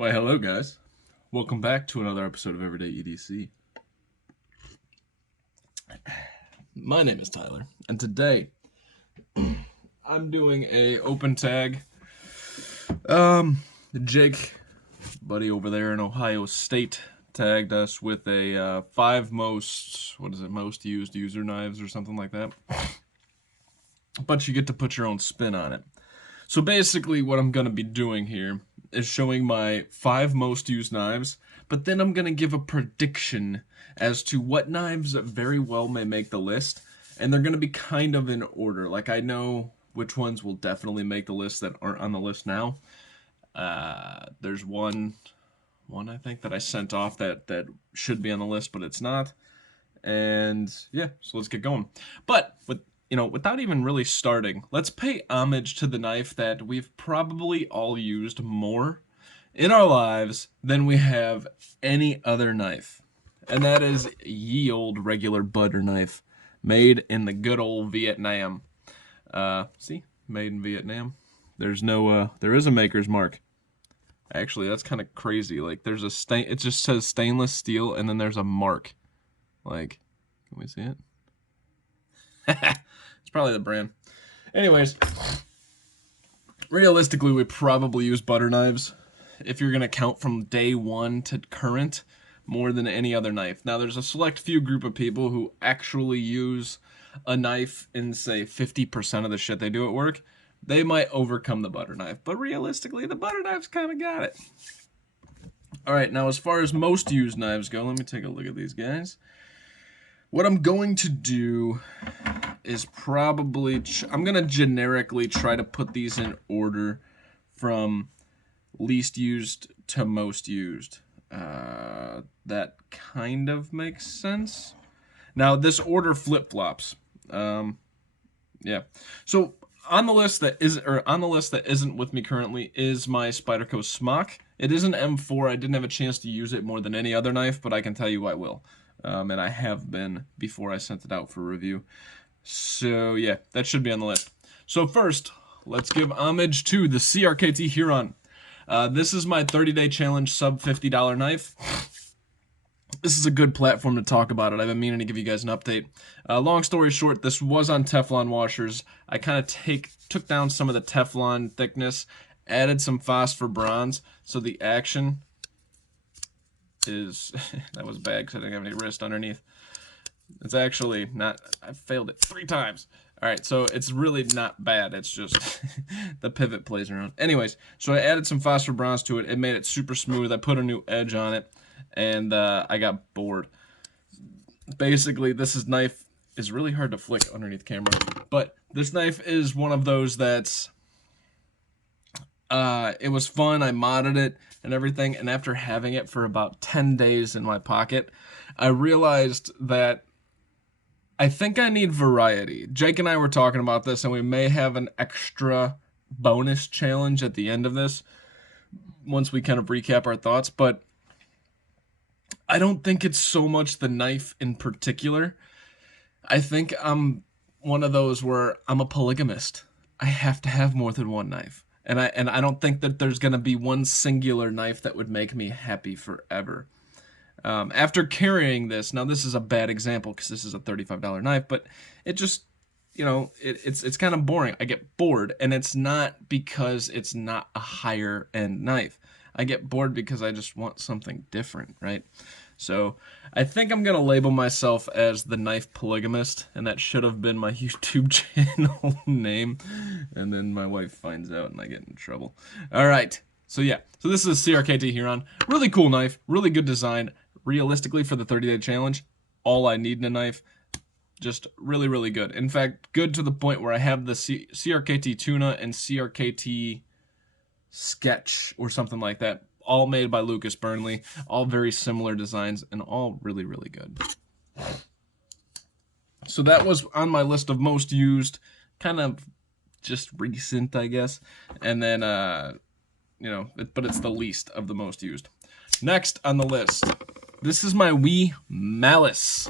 Why, hello guys. Welcome back to another episode of Everyday EDC. My name is Tyler, and today I'm doing a open tag. Jake, buddy over there in Ohio State, tagged us with a 5 most used user knives or something like that. But you get to put your own spin on it. So basically what I'm going to be doing here is showing my 5 most used knives, but then I'm going to give a prediction as to what knives very well may make the list, and they're going to be kind of in order. Like, I know which ones will definitely make the list that aren't on the list now. There's one I think that I sent off that should be on the list, but it's not. And yeah, so let's get going. But without even really starting, let's pay homage to the knife that we've probably all used more in our lives than we have any other knife. And that is ye old regular butter knife, made in the good old Vietnam. See? Made in Vietnam. There is a maker's mark. Actually, that's kind of crazy. Like, there's a stain, it just says stainless steel, and then there's a mark. Like, can we see it? It's probably the brand. Anyways, realistically, we probably use butter knives, if you're going to count from day one to current, more than any other knife. Now, there's a select few group of people who actually use a knife in, say, 50% of the shit they do at work. They might overcome the butter knife, but realistically, the butter knife's kind of got it. Alright, now as far as most used knives go, let me take a look at these guys. What I'm going to do is probably, I'm going to generically try to put these in order from least used to most used. That kind of makes sense. Now, this order flip-flops. Yeah. So, on the list that isn't with me currently is my Spyderco Smock. It is an M4. I didn't have a chance to use it more than any other knife, but I can tell you I will. And I have been before I sent it out for review. So yeah, that should be on the list. So first, let's give homage to the CRKT Heron. This is my 30-day challenge sub $50 knife. This is a good platform to talk about it. I've been meaning to give you guys an update. Long story short, this was on Teflon washers. I kind of took down some of the Teflon thickness, added some phosphor bronze, so the action is... that was bad because I didn't have any wrist underneath. It's actually not... I failed it 3 times. Alright, so it's really not bad. It's just the pivot plays around. Anyways, so I added some phosphor bronze to it. It made it super smooth. I put a new edge on it, and I got bored. Basically, this knife is really hard to flick underneath camera, but this knife is one of those that's... it was fun. I modded it and everything, and after having it for about 10 days in my pocket, I realized that I think I need variety. Jake and I were talking about this, and we may have an extra bonus challenge at the end of this once we kind of recap our thoughts, but I don't think it's so much the knife in particular. I think I'm one of those where I'm a polygamist. I have to have more than one knife. And I don't think that there's going to be one singular knife that would make me happy forever. After carrying this, now this is a bad example because this is a $35 knife, but it just, it's kind of boring. I get bored, and it's not because it's not a higher end knife. I get bored because I just want something different, right? So I think I'm going to label myself as the knife polygamist, and that should have been my YouTube channel name. And then my wife finds out and I get in trouble. All right. So yeah. So this is a CRKT Heron. Really cool knife. Really good design. Realistically, for the 30-day challenge, all I need in a knife. Just really, really good. In fact, good to the point where I have the CRKT Tuna and CRKT Sketch or something like that, all made by Lucas Burnley, all very similar designs, and all really, really good. So that was on my list of most used, kind of just recent, I guess. And then, but it's the least of the most used. Next on the list, this is my wee Malice.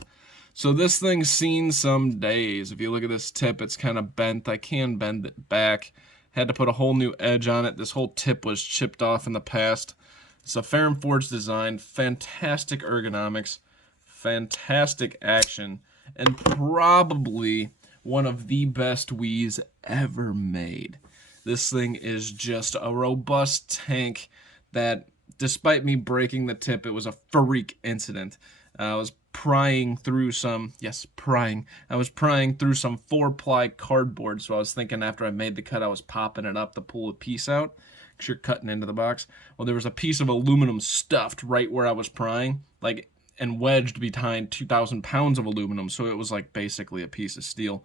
So this thing's seen some days. If you look at this tip, it's kind of bent. I can bend it back. Had to put a whole new edge on it. This whole tip was chipped off in the past. It's a Ferrum Forge design, fantastic ergonomics, fantastic action, and probably one of the best Wiis ever made. This thing is just a robust tank that, despite me breaking the tip, it was a freak incident. I was prying through some, I was prying through some 4-ply cardboard, so I was thinking after I made the cut, I was popping it up to pull a piece out, because you're cutting into the box. Well, there was a piece of aluminum stuffed right where I was prying, like, and wedged behind 2,000 pounds of aluminum, so it was like basically a piece of steel.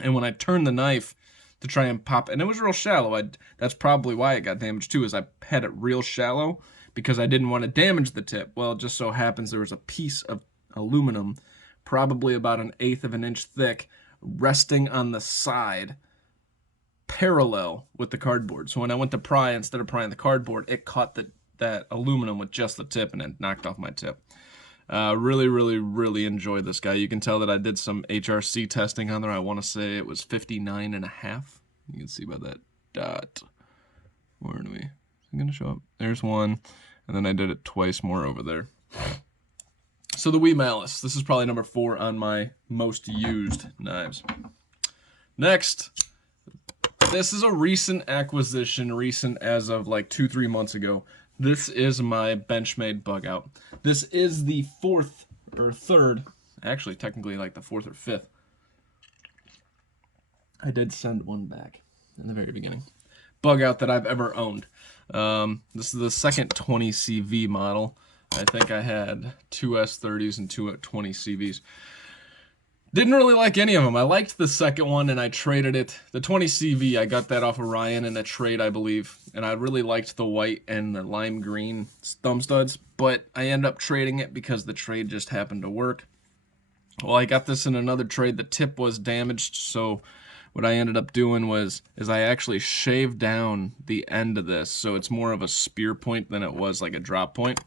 And when I turned the knife to try and pop, and it was real shallow, that's probably why it got damaged too, is I had it real shallow because I didn't want to damage the tip. Well, it just so happens there was a piece of aluminum, probably about 1/8 of an inch thick, resting on the side, parallel with the cardboard. So when I went to pry, instead of prying the cardboard, it caught that aluminum with just the tip and it knocked off my tip. Really, really, really enjoy this guy. You can tell that I did some HRC testing on there. I want to say it was 59.5. You can see by that dot. Where do we? Is it going to show up? There's one. And then I did it twice more over there. So the Wii Malice. This is probably number 4 on my most used knives. Next, this is a recent acquisition, recent as of like 2-3 months ago. This is my Benchmade Bugout. This is the 4th or 3rd, actually technically like the 4th or 5th. I did send one back in the very beginning. Bugout that I've ever owned. This is the second 20 CV model. I think I had 2 S30s and 2 20 CVs. Didn't really like any of them. I liked the second one and I traded it. The 20 CV, I got that off of Ryan in a trade, I believe. And I really liked the white and the lime green thumb studs. But I ended up trading it because the trade just happened to work. Well, I got this in another trade. The tip was damaged. So what I ended up doing is I actually shaved down the end of this. So it's more of a spear point than it was like a drop point.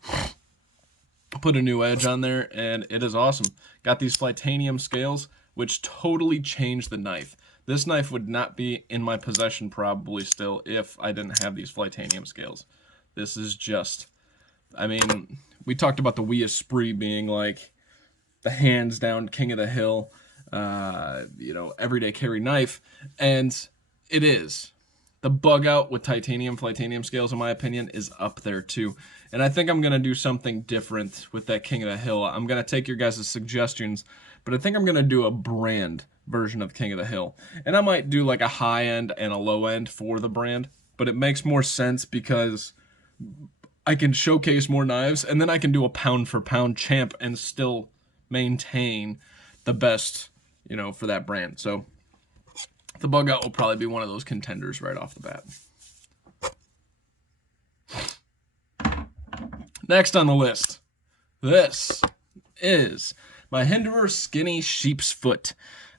Put a new edge on there, and it is awesome. Got these Flytanium scales, which totally changed the knife. This knife would not be in my possession probably still if I didn't have these Flytanium scales. This is just, I mean, we talked about the Wii Esprit being like the hands down king of the hill, everyday carry knife, and it is. The Bugout with Flytanium scales, in my opinion, is up there too. And I think I'm going to do something different with that King of the Hill. I'm going to take your guys' suggestions, but I think I'm going to do a brand version of King of the Hill. And I might do like a high end and a low end for the brand, but it makes more sense because I can showcase more knives, and then I can do a pound for pound champ and still maintain the best, for that brand. So the Bugout will probably be one of those contenders right off the bat. Next on the list, this is my Hinderer Skinny Sheep's Foot.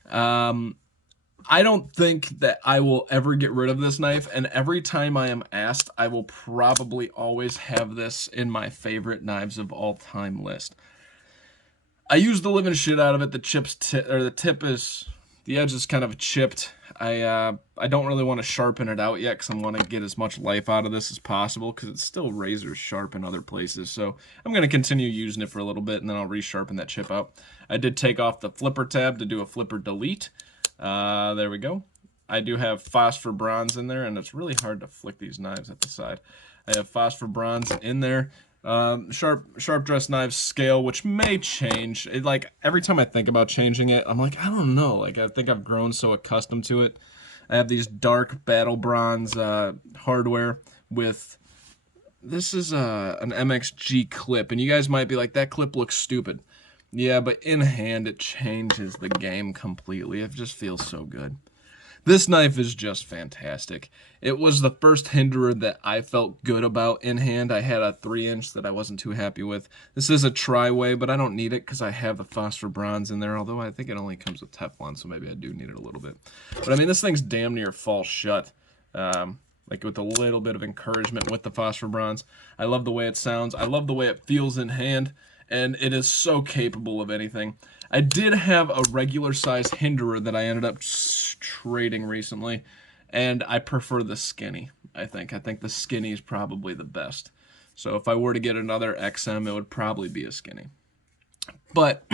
I don't think that I will ever get rid of this knife, and every time I am asked, I will probably always have this in my favorite knives of all time list. I use the living shit out of it. The edge is kind of chipped. I don't really want to sharpen it out yet because I want to get as much life out of this as possible because it's still razor sharp in other places. So I'm going to continue using it for a little bit and then I'll resharpen that chip out. I did take off the flipper tab to do a flipper delete. There we go. I do have phosphor bronze in there, and it's really hard to flick these knives at the side. I have phosphor bronze in there. Sharp dress knives scale, which may change. Every time I think about changing it, I'm like, I don't know. I think I've grown so accustomed to it. I have these dark battle bronze hardware with, this is an MXG clip, and you guys might be like, that clip looks stupid. Yeah, but in hand, it changes the game completely. It just feels so good. This knife is just fantastic. It was the first Hinderer that I felt good about in hand. I had a 3-inch that I wasn't too happy with. This is a tri-way, but I don't need it because I have the phosphor bronze in there, although I think it only comes with Teflon, so maybe I do need it a little bit. But I mean, this thing's damn near fall shut, with a little bit of encouragement with the phosphor bronze. I love the way it sounds. I love the way it feels in hand, and it is so capable of anything. I did have a regular size Hinderer that I ended up trading recently, and I prefer the Skinny. I think the Skinny is probably the best. So if I were to get another XM, it would probably be a Skinny. But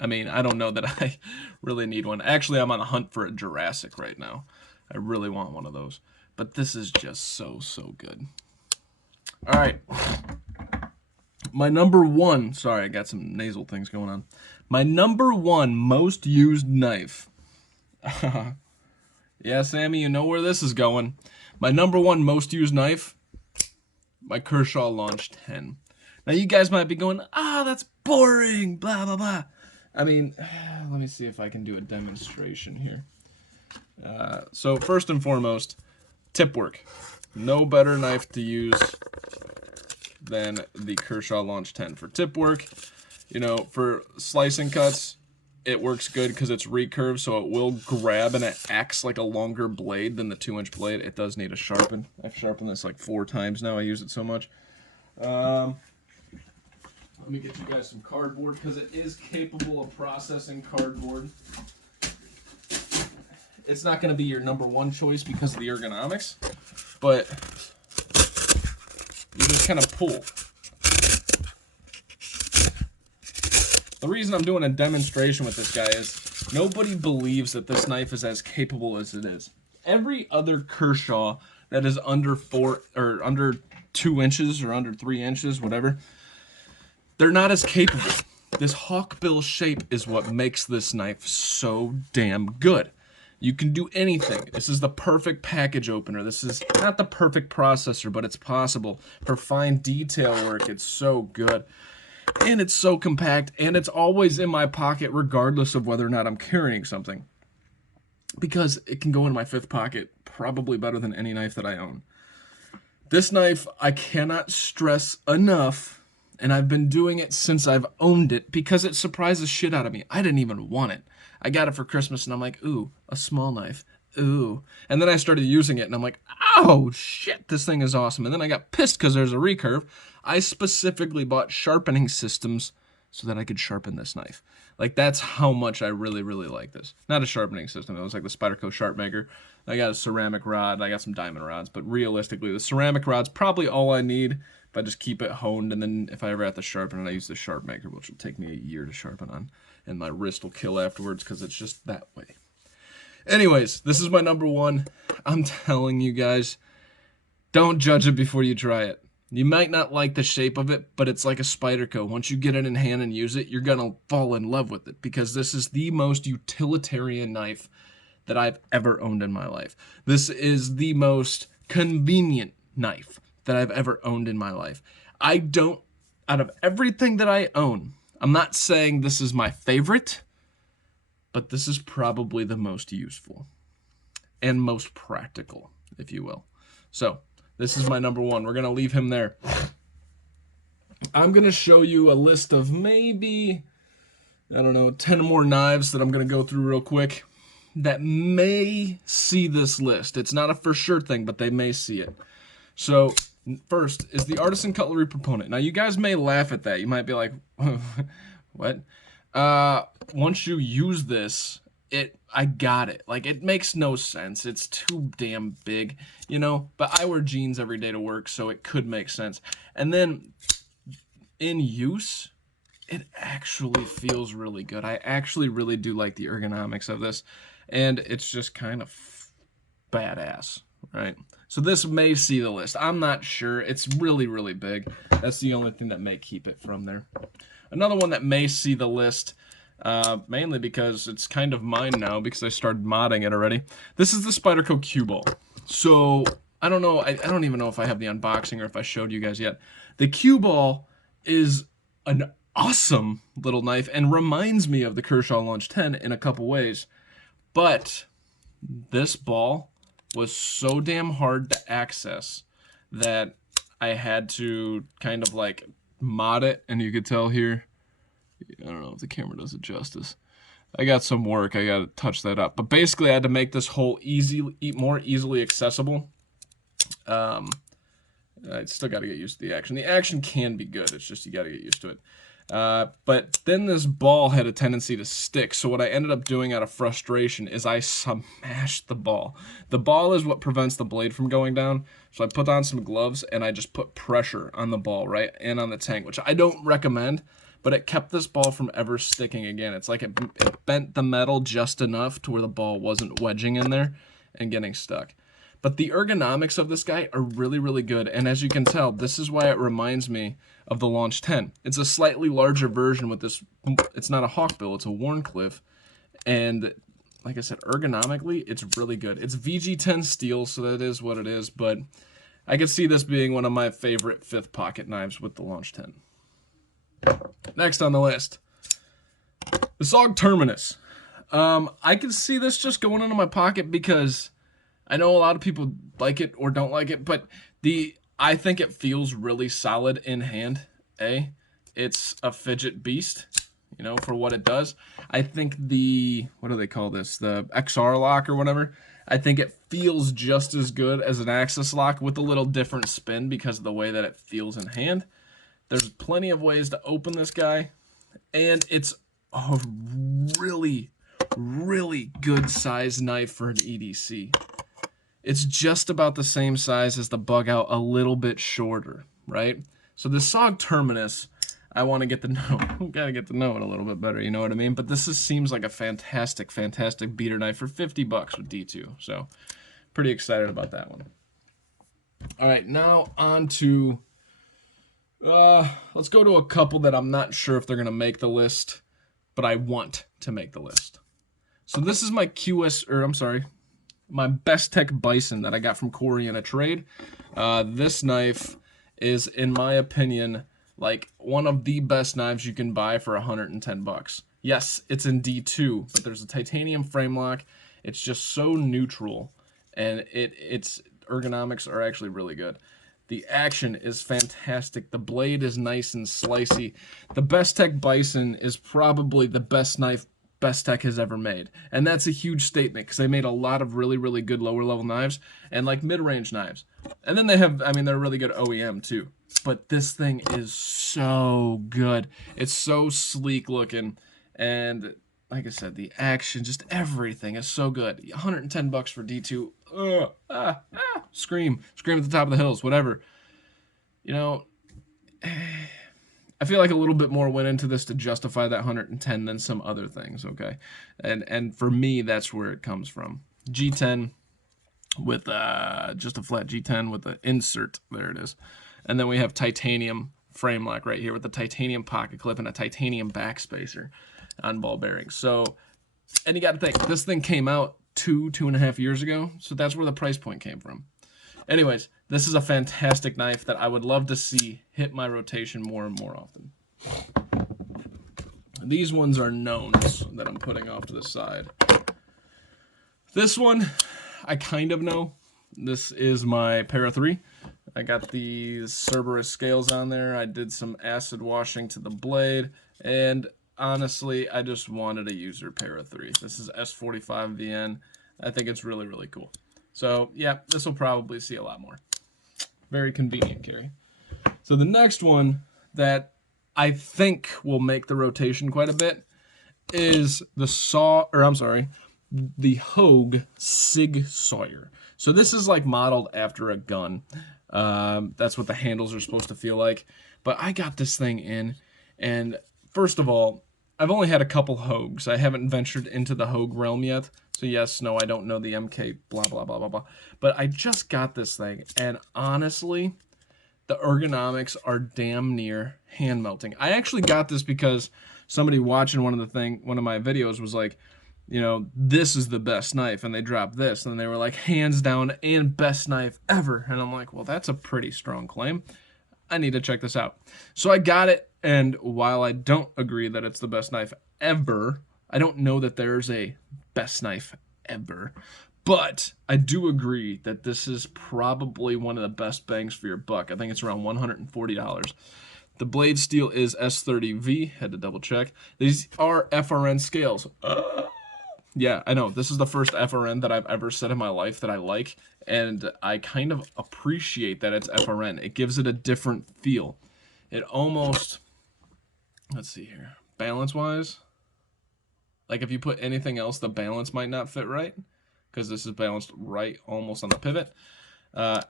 I mean, I don't know that I really need one. Actually, I'm on a hunt for a Jurassic right now. I really want one of those. But this is just so good. All right. My number one, sorry, I got some nasal things going on. My number one most used knife. Yeah, Sammy, you know where this is going. My number one most used knife, my Kershaw Launch 10. Now, you guys might be going, that's boring, blah, blah, blah. I mean, let me see if I can do a demonstration here. So, first and foremost, tip work. No better knife to use than the Kershaw Launch 10 for tip work. You know, for slicing cuts, it works good because it's recurved, so it will grab and it acts like a longer blade than the 2-inch blade. It does need a sharpen. I've sharpened this like 4 times now. I use it so much. Let me get you guys some cardboard because it is capable of processing cardboard. It's not going to be your number one choice because of the ergonomics, but you just kind of pull. The reason I'm doing a demonstration with this guy is nobody believes that this knife is as capable as it is. Every other Kershaw that is under 4 or under 2 inches or under 3 inches, whatever, they're not as capable. This hawkbill shape is what makes this knife so damn good. You can do anything. This is the perfect package opener. This is not the perfect processor, but it's possible. For fine detail work, it's so good. And it's so compact, and it's always in my pocket regardless of whether or not I'm carrying something. Because it can go in my 5th pocket probably better than any knife that I own. This knife, I cannot stress enough, and I've been doing it since I've owned it because it surprises shit out of me. I didn't even want it. I got it for Christmas, and I'm like, ooh, a small knife. Ooh. And then I started using it, and I'm like, oh, shit, this thing is awesome. And then I got pissed because there's a recurve. I specifically bought sharpening systems so that I could sharpen this knife. Like, that's how much I really like this. Not a sharpening system. It was like the Spyderco Sharp Maker. I got a ceramic rod. I got some diamond rods. But realistically, the ceramic rod's probably all I need if I just keep it honed. And then if I ever have to sharpen it, I use the Sharp Maker, which will take me a year to sharpen on. And my wrist will kill afterwards because it's just that way. Anyways, this is my number one. I'm telling you guys, don't judge it before you try it. You might not like the shape of it, but it's like a Spyderco. Once you get it in hand and use it, you're going to fall in love with it because this is the most utilitarian knife that I've ever owned in my life. This is the most convenient knife that I've ever owned in my life. Out of everything that I own, I'm not saying this is my favorite, but this is probably the most useful and most practical, if you will. So, this is my number one. We're going to leave him there. I'm going to show you a list of maybe, 10 more knives that I'm going to go through real quick that may see this list. It's not a for sure thing, but they may see it. So, first is the Artisan Cutlery Proponent. Now, you guys may laugh at that. You might be like, what? Once you use this, I got it. Like, it makes no sense. It's too damn big, but I wear jeans every day to work, so it could make sense. And then in use, it actually feels really good. I actually really do like the ergonomics of this, and it's just kind of badass, right? So this may see the list. I'm not sure. It's really big. That's the only thing that may keep it from there. Another one that may see the list, mainly because it's kind of mine now because I started modding it already. This is the Spyderco Cue Ball. So, I don't know, I don't even know if I have the unboxing or if I showed you guys yet. The Cue Ball is an awesome little knife and reminds me of the Kershaw Launch 10 in a couple ways. But this ball was so damn hard to access that I had to kind of like mod it, and you could tell here, I don't know if the camera does it justice. I got some work. I got to touch that up. But basically, I had to make this hole more easily accessible. I still got to get used to the action. The action can be good. It's just you got to get used to it. But then this ball had a tendency to stick, so what I ended up doing out of frustration is I smashed the ball. The ball is what prevents the blade from going down, so I put on some gloves and I just put pressure on the ball, right, and on the tank, which I don't recommend, but it kept this ball from ever sticking again. It's like it bent the metal just enough to where the ball wasn't wedging in there and getting stuck. But the ergonomics of this guy are really, really good. And as you can tell, this is why it reminds me of the Launch 10. It's a slightly larger version with this. It's not a hawkbill, it's a Wharncliffe. And like I said, ergonomically, it's really good. It's VG10 steel, so that is what it is. But I could see this being one of my favorite 5th pocket knives with the Launch 10. Next on the list, the SOG Terminus. I can see this just going into my pocket because I know a lot of people like it or don't like it, but I think it feels really solid in hand. It's a fidget beast, you know, for what it does. I think what do they call this? The XR lock or whatever. I think it feels just as good as an Axis lock with a little different spin because of the way that it feels in hand. There's plenty of ways to open this guy, and it's a really, really good size knife for an EDC. It's just about the same size as the Bugout, a little bit shorter, right? So the SOG Terminus, I want to get to know. Gotta get to know it a little bit better, you know what I mean? But this seems like a fantastic, fantastic beater knife for $50 with D2. So pretty excited about that one. All right, now on to, let's go to a couple that I'm not sure if they're gonna make the list, but I want to make the list. So this is my my Best Tech Bison that I got from Corey in a trade. This knife is, in my opinion, like one of the best knives you can buy for $110. Yes, it's in D2, but there's a titanium frame lock. It's just so neutral, and its ergonomics are actually really good. The action is fantastic. The blade is nice and slicey. The Best Tech Bison is probably the best knife Best Tech has ever made. And that's a huge statement because they made a lot of really, really good lower level knives and like mid-range knives. And then they have, I mean, they're really good OEM too. But this thing is so good. It's so sleek looking. And like I said, the action, just everything is so good. $110 for D2. Scream at the top of the hills, whatever. You know, I feel like a little bit more went into this to justify that 110 than some other things, okay? And for me, that's where it comes from. G10 with just a flat G10 with the insert. There it is. And then we have titanium frame lock right here with the titanium pocket clip and a titanium backspacer on ball bearings. So, and you got to think, this thing came out 2.5 years ago, so that's where the price point came from. Anyways, this is a fantastic knife that I would love to see hit my rotation more and more often. These ones are Gnomes that I'm putting off to the side. This one, I kind of know. This is my Para 3. I got the Cerberus scales on there. I did some acid washing to the blade, and honestly, I just wanted a user Para 3. This is S45 VN. I think it's really, really cool. So, yeah, this will probably see a lot more. Very convenient carry. So the next one that I think will make the rotation quite a bit is the Hogue Sawyer. So this is like modeled after a gun. That's what the handles are supposed to feel like. But I got this thing in, and first of all, I've only had a couple Hogues. I haven't ventured into the Hogue realm yet. So yes, no, I don't know the MK blah, blah, blah, blah, blah. But I just got this thing, and honestly, the ergonomics are damn near hand melting. I actually got this because somebody watching one of my videos was like, you know, this is the best knife, and they dropped this, and they were like, hands down and best knife ever. And I'm like, well, that's a pretty strong claim. I need to check this out. So I got it, and while I don't agree that it's the best knife ever, I don't know that there's a best knife ever, but I do agree that this is probably one of the best bangs for your buck. I think it's around $140. The blade steel is S30V, had to double check. These are FRN scales. Yeah, I know, this is the first FRN that I've ever said in my life that I like, and I kind of appreciate that it's FRN. It gives it a different feel. It almost, let's see here. Balance-wise, like if you put anything else, the balance might not fit right, because this is balanced right almost on the pivot.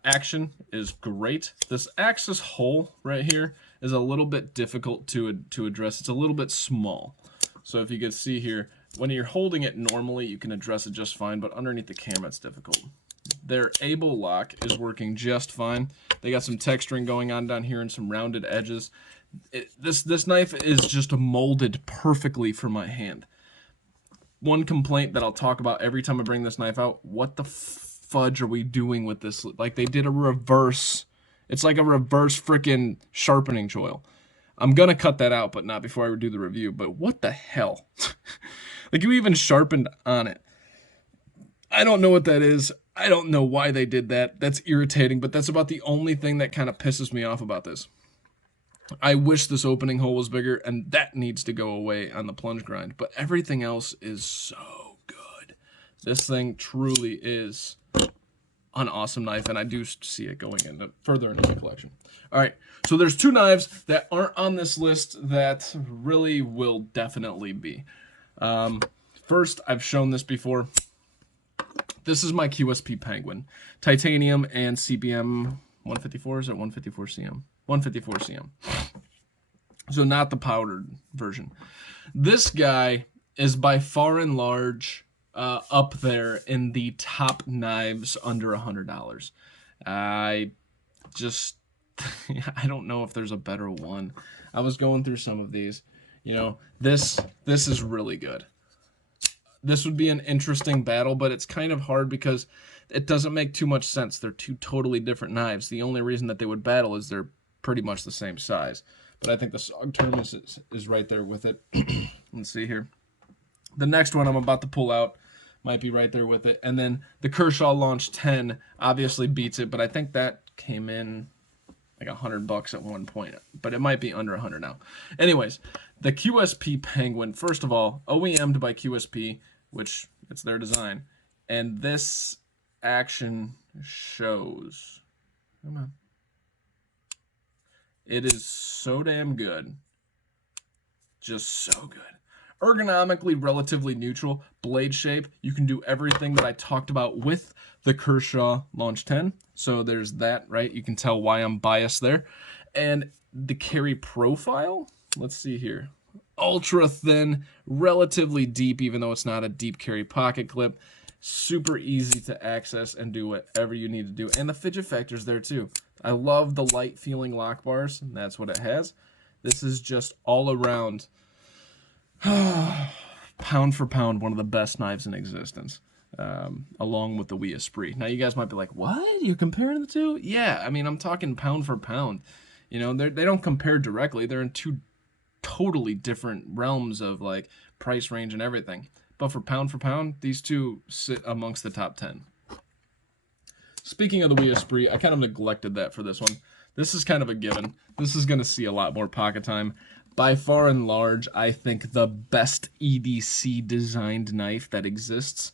Action is great. This axis hole right here is a little bit difficult to address. It's a little bit small. So if you can see here, when you're holding it normally, you can address it just fine, but underneath the camera, it's difficult. Their Able lock is working just fine. They got some texturing going on down here and some rounded edges. This knife is just molded perfectly for my hand. One complaint that I'll talk about every time I bring this knife out, what the fudge are we doing with this? Like, they did a reverse, it's like a reverse freaking sharpening choil. I'm gonna cut that out, but not before I do the review. But what the hell? Like, you even sharpened on it. I don't know what that is. I don't know why they did that. That's irritating, but that's about the only thing that kind of pisses me off about this. I wish this opening hole was bigger, and that needs to go away on the plunge grind. But everything else is so good. This thing truly is an awesome knife, and I do see it going further into my collection. All right, so there's two knives that aren't on this list that really will definitely be. First, I've shown this before. This is my QSP Penguin. Titanium and CBM 154, is it 154 CM? 154 CM. So not the powdered version. This guy is by far and large up there in the top knives under $100. I just, I don't know if there's a better one. I was going through some of these. You know, this is really good. This would be an interesting battle, but it's kind of hard because it doesn't make too much sense. They're two totally different knives. The only reason that they would battle is they're pretty much the same size. But I think the SOG Terminus is right there with it. Let's see here. The next one I'm about to pull out might be right there with it. And then the Kershaw Launch 10 obviously beats it, but I think that came in like $100 at one point, but it might be under 100 now. Anyways, the QSP Penguin, first of all, OEM'd by QSP, which it's their design, and this action shows. Come on. It is so damn good. Just so good. Ergonomically relatively neutral. Blade shape, you can do everything that I talked about with the Kershaw Launch 10. So there's that, right? You can tell why I'm biased there. And the carry profile, let's see here. Ultra thin, relatively deep, even though it's not a deep carry pocket clip. Super easy to access and do whatever you need to do. And the fidget factor's there too. I love the light feeling lock bars, and that's what it has. This is just all around, pound for pound, one of the best knives in existence, along with the Wii Esprit. Now, you guys might be like, what? You're comparing the two? Yeah, I mean, I'm talking pound for pound. You know, they don't compare directly. They're in two totally different realms of, like, price range and everything. But for pound, these two sit amongst the top 10. Speaking of the Wii Esprit, I kind of neglected that for this one. This is kind of a given. This is going to see a lot more pocket time. By far and large, I think the best EDC designed knife that exists.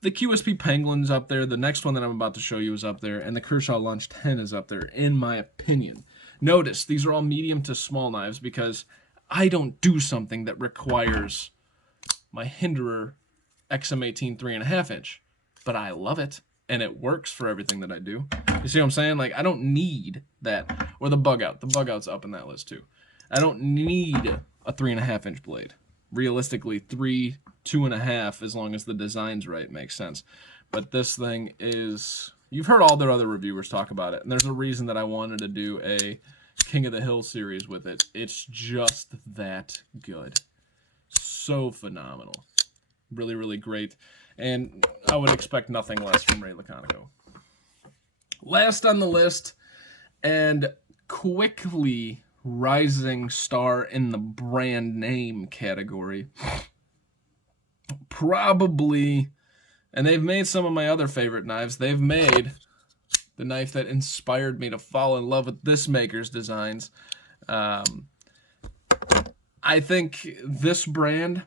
The QSP Penguin's up there. The next one that I'm about to show you is up there. And the Kershaw Launch 10 is up there, in my opinion. Notice, these are all medium to small knives because I don't do something that requires my Hinderer XM18 3.5 inch. But I love it. And it works for everything that I do. You see what I'm saying? Like, I don't need that. Or the Bugout. The Bugout's up in that list too. I don't need a 3.5 inch blade. Realistically, 3, 2.5, as long as the design's right, makes sense. But this thing is... You've heard all their other reviewers talk about it. And there's a reason that I wanted to do a King of the Hill series with it. It's just that good. So phenomenal. Really, really great. And I would expect nothing less from Ray Laconico. Last on the list, and quickly rising star in the brand name category, probably, and they've made some of my other favorite knives. They've made the knife that inspired me to fall in love with this maker's designs. I think this brand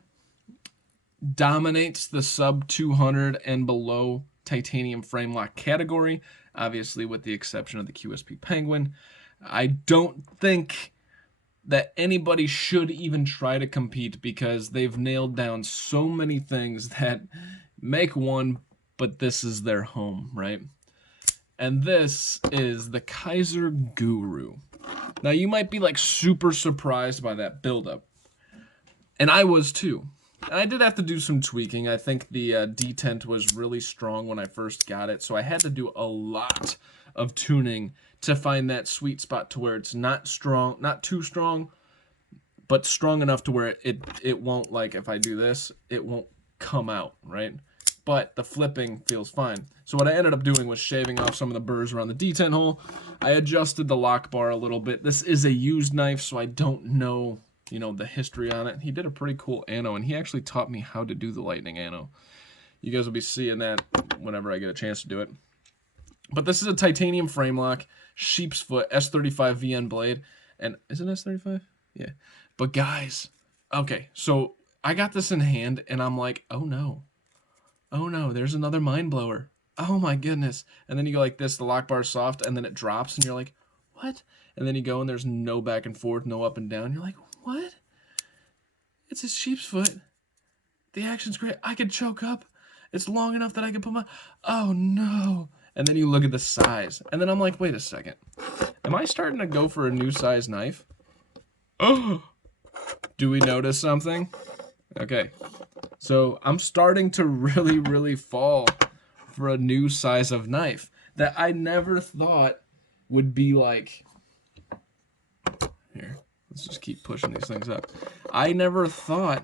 dominates the sub 200 and below titanium frame lock category, obviously with the exception of the QSP Penguin. I don't think that anybody should even try to compete, because they've nailed down so many things that make one, but this is their home, right? And this is the Kizer Guru. Now, you might be like super surprised by that buildup, and I was too. I did have to do some tweaking. I think the detent was really strong when I first got it, so I had to do a lot of tuning to find that sweet spot to where it's not strong, not too strong, but strong enough to where it won't, like, if I do this, it won't come out, right? But the flipping feels fine. So what I ended up doing was shaving off some of the burrs around the detent hole. I adjusted the lock bar a little bit. This is a used knife, so I don't know, you know, the history on it. He did a pretty cool ano, and he actually taught me how to do the lightning ano. You guys will be seeing that whenever I get a chance to do it. But this is a titanium frame lock, sheep's foot, S35 VN blade. And is it S35? Yeah. But guys, okay, so I got this in hand, and I'm like, oh no. Oh no, there's another mind blower. Oh my goodness. And then you go like this, the lock bar's soft, and then it drops, and you're like, what? And then you go, and there's no back and forth, no up and down. You're like, what? It's a sheep's foot. The action's great. I could choke up. It's long enough that I could put my... Oh no. And then you look at the size. And then I'm like, wait a second. Am I starting to go for a new size knife? Oh. Do we notice something? Okay. So I'm starting to really, really fall for a new size of knife that I never thought would be like... Here, let's just keep pushing these things up. I never thought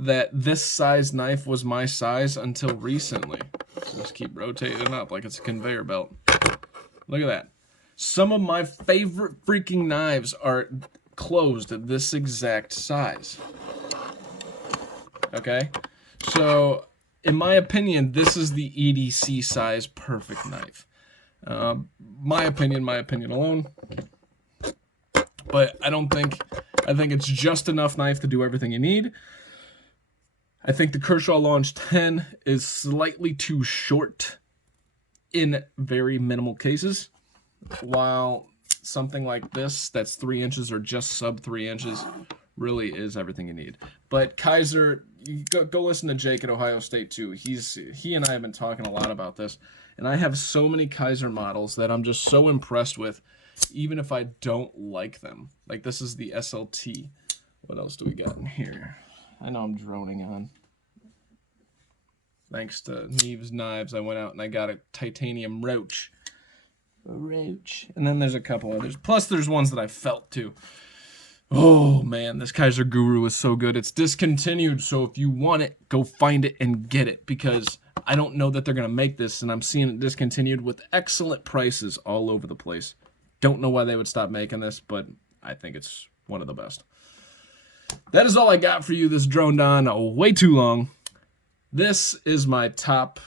that this size knife was my size until recently. Just keep rotating it up like it's a conveyor belt. Look at that. Some of my favorite freaking knives are closed at this exact size. Okay? So, in my opinion, this is the EDC size perfect knife. My opinion alone. But I think it's just enough knife to do everything you need. I think the Kershaw Launch 10 is slightly too short in very minimal cases, while something like this that's 3 inches or just sub 3 inches really is everything you need. But Kizer, you go listen to Jake at Ohio State too. He and I have been talking a lot about this, and I have so many Kizer models that I'm just so impressed with, even if I don't like them. Like this is the SLT. What else do we got in here? I know I'm droning on. Thanks to Neve's Knives, I went out and I got a titanium roach. A roach. And then there's a couple others. Plus there's ones that I felt too. Oh man, this Kizer Guru is so good. It's discontinued, so if you want it, go find it and get it, because I don't know that they're going to make this, and I'm seeing it discontinued with excellent prices all over the place. Don't know why they would stop making this, but I think it's one of the best. That is all I got for you. This droned on way too long. This is my top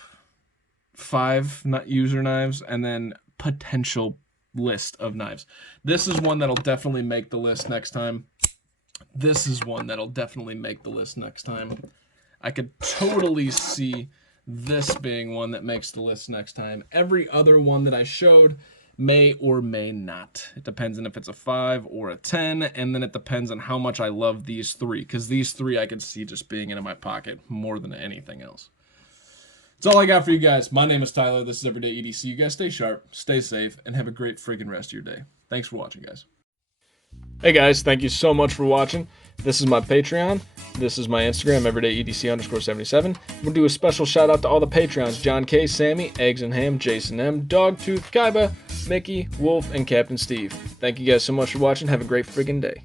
5 user knives, and then potential list of knives. This is one that'll definitely make the list next time. This is one that'll definitely make the list next time. I could totally see this being one that makes the list next time. Every other one that I showed may or may not. It depends on if it's a 5 or a 10, and then it depends on how much I love these 3, because these 3 I could see just being in my pocket more than anything else. That's all I got for you guys. My name is Tyler. This is Everyday EDC. You guys stay sharp, stay safe, and have a great freaking rest of your day. Thanks for watching, guys. Hey guys, thank you so much for watching. This is my Patreon. This is my Instagram, everydayedc_77. I'm going to do a special shout out to all the Patreons: John K, Sammy, Eggs and Ham, Jason M, Dogtooth, Kaiba, Mickey, Wolf, and Captain Steve. Thank you guys so much for watching. Have a great freaking day.